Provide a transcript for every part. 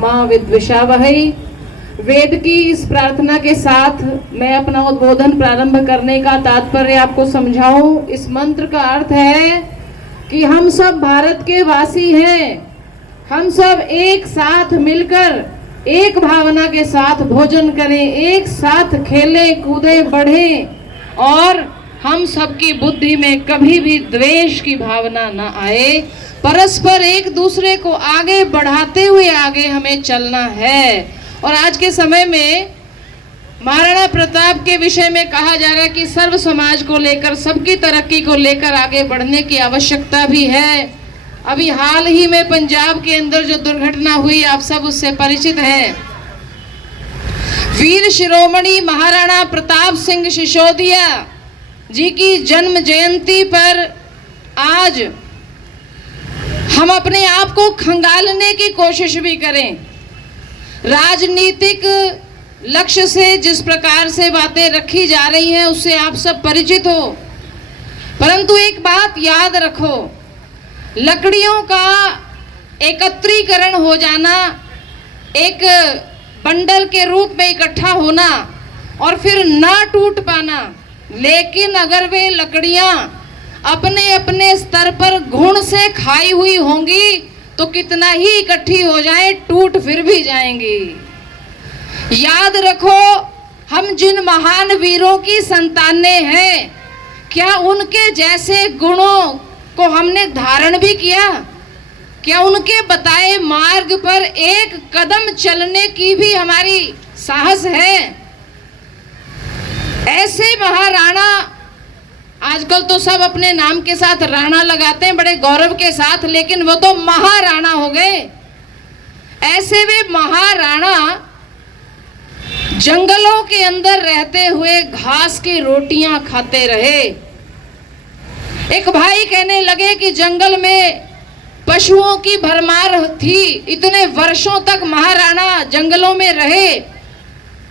मा विद्विषावहै। वेद की इस प्रार्थना के साथ मैं अपना उद्बोधन प्रारंभ करने का तात्पर्य आपको समझाऊं। इस मंत्र का अर्थ है कि हम सब भारत के वासी हैं। हम सब एक साथ मिलकर एक भावना के साथ भोजन करें, एक साथ खेलें कूदें बढ़ें, और हम सबकी बुद्धि में कभी भी द्वेष की भावना न आए। परस्पर एक दूसरे को आगे बढ़ाते हुए आगे हमें चलना है। और आज के समय में महाराणा प्रताप के विषय में कहा जा रहा है कि सर्व समाज को लेकर, सबकी तरक्की को लेकर आगे बढ़ने की आवश्यकता भी है। अभी हाल ही में पंजाब के अंदर जो दुर्घटना हुई, आप सब उससे परिचित हैं। वीर शिरोमणि महाराणा प्रताप सिंह सिसोदिया जी की जन्म जयंती पर आज हम अपने आप को खंगालने की कोशिश भी करें। राजनीतिक लक्ष्य से जिस प्रकार से बातें रखी जा रही हैं उससे आप सब परिचित हो, परंतु एक बात याद रखो, लकड़ियों का एकत्रीकरण हो जाना, एक बंडल के रूप में इकट्ठा होना और फिर ना टूट पाना, लेकिन अगर वे लकड़ियां अपने अपने स्तर पर घुण से खाई हुई होंगी तो कितना ही इकट्ठी हो जाए, टूट फिर भी जाएंगी। याद रखो, हम जिन महान वीरों की संतानें हैं, क्या उनके जैसे गुणों को हमने धारण भी किया? क्या उनके बताए मार्ग पर एक कदम चलने की भी हमारी साहस है? ऐसे महाराणा, आजकल तो सब अपने नाम के साथ राणा लगाते हैं बड़े गौरव के साथ, लेकिन वो तो महाराणा हो गए। ऐसे वे महाराणा जंगलों के अंदर रहते हुए घास की रोटियां खाते रहे। एक भाई कहने लगे कि जंगल में पशुओं की भरमार थी, इतने वर्षों तक महाराणा जंगलों में रहे,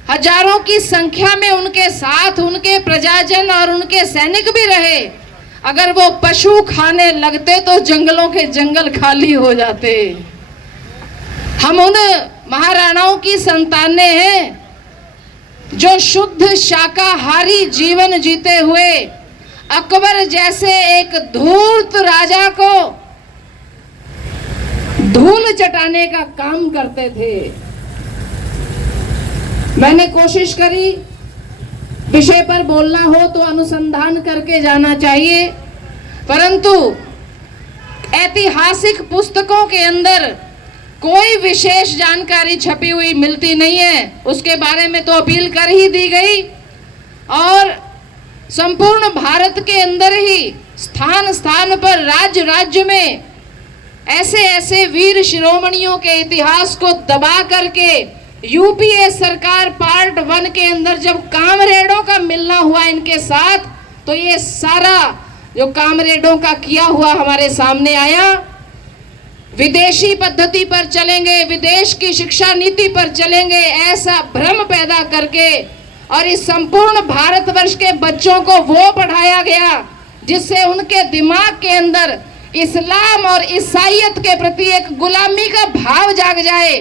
हजारों की संख्या में उनके साथ उनके प्रजाजन और उनके सैनिक भी रहे। अगर वो पशु खाने लगते तो जंगलों के जंगल खाली हो जाते। हम उन महाराणाओं की संतानें हैं जो शुद्ध शाकाहारी जीवन जीते हुए अकबर जैसे एक धूर्त राजा को धूल चटाने का काम करते थे। मैंने कोशिश करी, विषय पर बोलना हो तो अनुसंधान करके जाना चाहिए, परंतु ऐतिहासिक पुस्तकों के अंदर कोई विशेष जानकारी छपी हुई मिलती नहीं है। उसके बारे में तो अपील कर ही दी गई, और संपूर्ण भारत के अंदर ही स्थान स्थान पर, राज्य राज्य में ऐसे ऐसे वीर शिरोमणियों के इतिहास को दबा करके यूपीए सरकार पार्ट 1 के अंदर जब कामरेडों का मिलना हुआ इनके साथ, तो ये सारा जो कामरेडों का किया हुआ हमारे सामने आया। विदेशी पद्धति पर चलेंगे, विदेश की शिक्षा नीति पर चलेंगे, ऐसा भ्रम पैदा करके, और इस संपूर्ण भारतवर्ष के बच्चों को वो पढ़ाया गया जिससे उनके दिमाग के अंदर इस्लाम और ईसाईयत के प्रति एक गुलामी का भाव जाग जाए।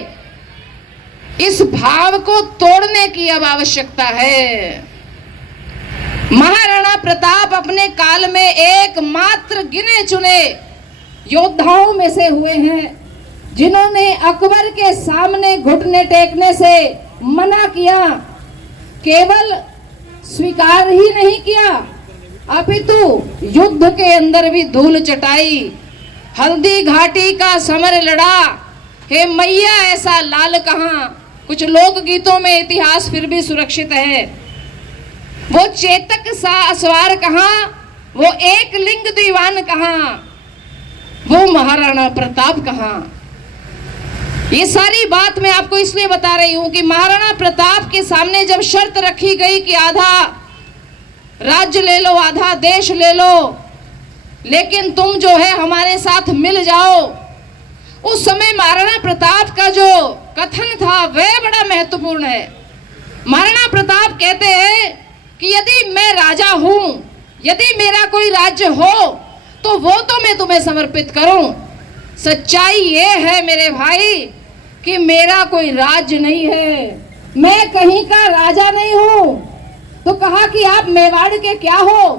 इस भाव को तोड़ने की अब आवश्यकता है। महाराणा प्रताप अपने काल में एकमात्र गिने चुने योद्धाओं में से हुए हैं जिन्होंने अकबर के सामने घुटने टेकने से मना किया। केवल स्वीकार ही नहीं किया, अपितु युद्ध के अंदर भी धूल चटाई। हल्दी घाटी का समर लड़ा, हे मैया ऐसा लाल कहां। कुछ लोक गीतों में इतिहास फिर भी सुरक्षित है। वो चेतक सा असवार कहां, वो एक लिंग दीवान कहां, वो महाराणा प्रताप कहां। ये सारी बात मैं आपको इसलिए बता रही हूं कि महाराणा प्रताप के सामने जब शर्त रखी गई कि आधा राज्य ले लो, आधा देश ले लो, लेकिन तुम जो है हमारे साथ मिल जाओ, उस समय महाराणा प्रताप का जो कथन था वह बड़ा महत्वपूर्ण है। महाराणा प्रताप कहते हैं कि यदि मैं राजा हूं, यदि मेरा कोई राज्य हो तो वो तो मैं तुम्हें समर्पित करूं। सच्चाई ये है मेरे भाई कि मेरा कोई राज्य नहीं है, मैं कहीं का राजा नहीं हूं। तो कहा कि आप मेवाड़ के क्या हो?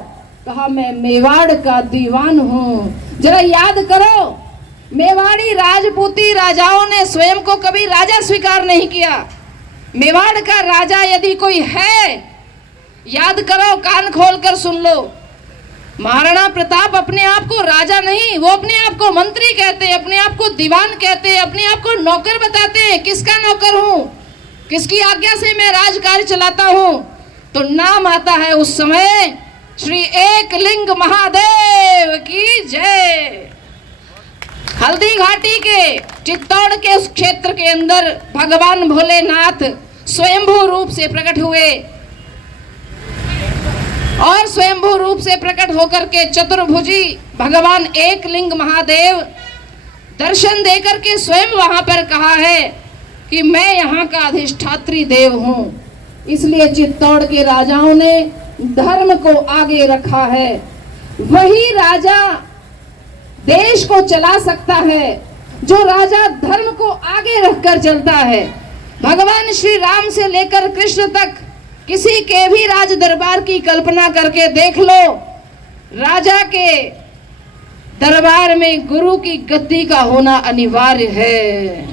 कहा मैं मेवाड़ का दीवान हूं। जरा याद करो, मेवाड़ी राजपूती राजाओं ने स्वयं को कभी राजा स्वीकार नहीं किया। मेवाड़ का राजा यदि कोई है, याद करो, कान खोलकर सुन लो, महाराणा प्रताप अपने आप को राजा नहीं, वो अपने आप को मंत्री कहते हैं, अपने आप को दीवान कहते हैं, अपने आप को नौकर बताते हैं। किसका नौकर हूं? किसकी आज्ञा से मैं राजकार्य चलाता हूं? तो नाम आता है उस समय श्री एकलिंग महादेव की जय। हल्दी घाटी के चित्तौड़ के उस क्षेत्र के अंदर भगवान भोलेनाथ स्वयंभू रूप से प्रकट हुए और स्वयंभू रूप से प्रकट होकर के चतुर्भुजी भगवान एकलिंग महादेव दर्शन देकर के स्वयं वहां पर कहा है कि मैं यहाँ का अधिष्ठात्री देव हूं। इसलिए चित्तौड़ के राजाओं ने धर्म को आगे रखा है। वही राजा देश को चला सकता है जो राजा धर्म को आगे रखकर चलता है। भगवान श्री राम से लेकर कृष्ण तक किसी के भी राज दरबार की कल्पना करके देख लो, राजा के दरबार में गुरु की गद्दी का होना अनिवार्य है।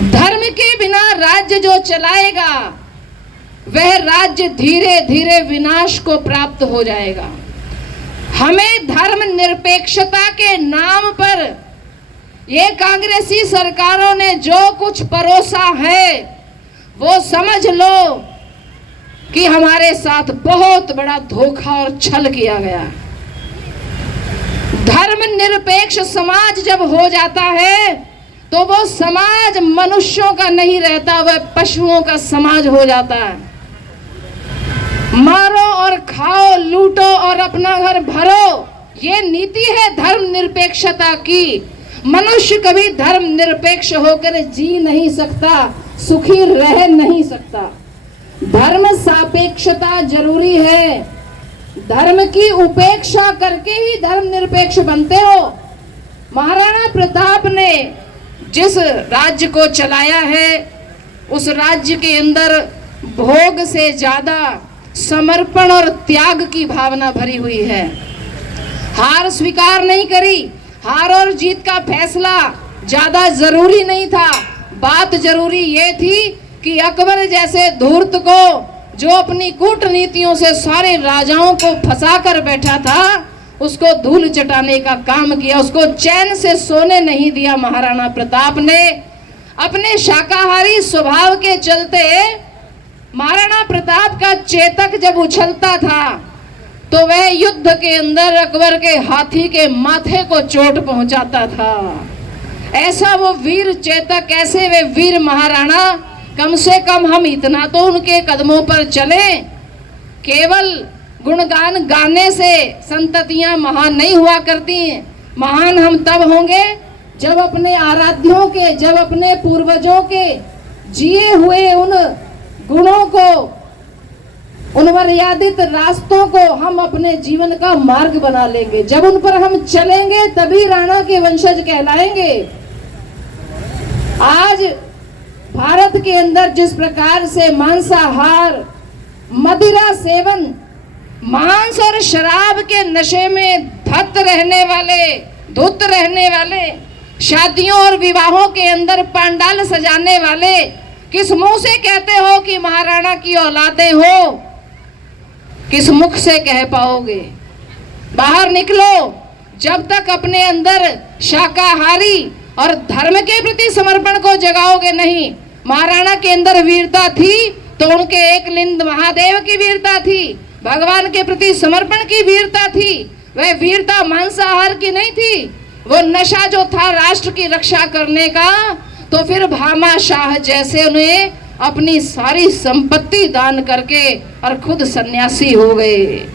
धर्म के बिना राज्य जो चलाएगा वह राज्य धीरे धीरे विनाश को प्राप्त हो जाएगा। हमें धर्म निरपेक्षता के नाम पर ये कांग्रेसी सरकारों ने जो कुछ परोसा है वो समझ लो कि हमारे साथ बहुत बड़ा धोखा और छल किया गया। धर्म निरपेक्ष समाज जब हो जाता है तो वो समाज मनुष्यों का नहीं रहता, वह पशुओं का समाज हो जाता है। मारो और खाओ, लूटो और अपना घर भरो, ये नीति है धर्म निरपेक्षता की। मनुष्य कभी धर्म निरपेक्ष होकर जी नहीं सकता, सुखी रह नहीं सकता। धर्म सापेक्षता जरूरी है। धर्म की उपेक्षा करके ही धर्म निरपेक्ष बनते हो। महाराणा प्रताप ने जिस राज्य को चलाया है उस राज्य के अंदर भोग से ज्यादा समर्पण और त्याग की भावना भरी हुई है। हार स्वीकार नहीं करी। हार और जीत का फैसला ज्यादा जरूरी नहीं था। बात जरूरी ये थी कि अकबर जैसे धूर्त को, जो अपनी कूटनीतियों से सारे राजाओं को फंसा कर बैठा था, उसको धूल चटाने का काम किया, उसको चैन से सोने नहीं दिया। महाराणा प्रताप ने अपने शाकाहारी स्वभाव के चलते, महाराणा प्रताप का चेतक जब उछलता था तो वह युद्ध के अंदर अकबर के हाथी के माथे को चोट पहुंचाता था। ऐसा वो वीर चेतक, ऐसे वे वीर महाराणा, कम से कम हम इतना तो उनके कदमों पर चलें। केवल गुणगान गाने से संततियां महान नहीं हुआ करती। महान हम तब होंगे जब अपने आराध्यों के, जब अपने पूर्वजों के जिए हुए उन गुणों को, उन मर्यादित रास्तों को हम अपने जीवन का मार्ग बना लेंगे। जब उन पर हम चलेंगे तभी राणा के वंशज कहलाएंगे। आज भारत के अंदर जिस प्रकार से मांसाहार, मदिरा सेवन, मांस और शराब के नशे में धत रहने वाले, धुत रहने वाले, शादियों और विवाहों के अंदर पंडाल सजाने वाले, किस मुंह से कहते हो कि महाराणा की औलादे हो? किस मुख से कह पाओगे? बाहर निकलो। जब तक अपने अंदर शाकाहारी और धर्म के प्रति समर्पण को जगाओगे नहीं। महाराणा के अंदर वीरता थी तो उनके एकलिंग महादेव की वीरता थी, भगवान के प्रति समर्पण की वीरता थी। वह वीरता मांसाहार की नहीं थी। वो नशा जो था राष्ट्र की रक्षा करने का, तो फिर भामा शाह जैसे उन्हें अपनी सारी संपत्ति दान करके और खुद सन्यासी हो गए।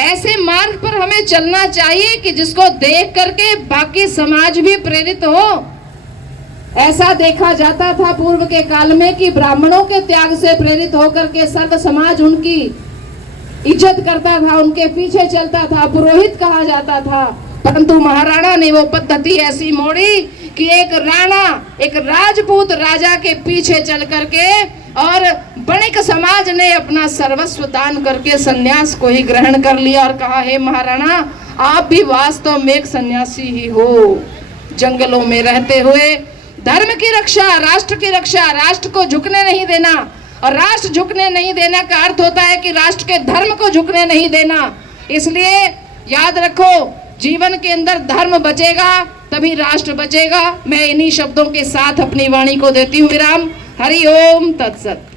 ऐसे मार्ग पर हमें चलना चाहिए कि जिसको देख करके बाकी समाज भी प्रेरित हो। ऐसा देखा जाता था पूर्व के काल में कि ब्राह्मणों के त्याग से प्रेरित होकर के सर्व समाज उनकी इज्जत करता था, उनके पीछे चलता था, पुरोहित कहा जाता था। परंतु महाराणा ने वो पद्धति ऐसी मोड़ी कि एक राणा, एक राजपूत राजा के पीछे चल करके और बणिक समाज ने अपना सर्वस्व दान करके सन्यास को ही ग्रहण कर लिया और कहा, हे महाराणा, आप भी वास्तव में एक सन्यासी ही हो। जंगलों में रहते हुए धर्म की रक्षा, राष्ट्र की रक्षा, राष्ट्र को झुकने नहीं देना, और राष्ट्र झुकने नहीं देना का अर्थ होता है कि राष्ट्र के धर्म को झुकने नहीं देना। इसलिए याद रखो, जीवन के अंदर धर्म बचेगा तभी राष्ट्र बचेगा। मैं इन्हीं शब्दों के साथ अपनी वाणी को देती हूँ विराम। हरि ओम तत्सत।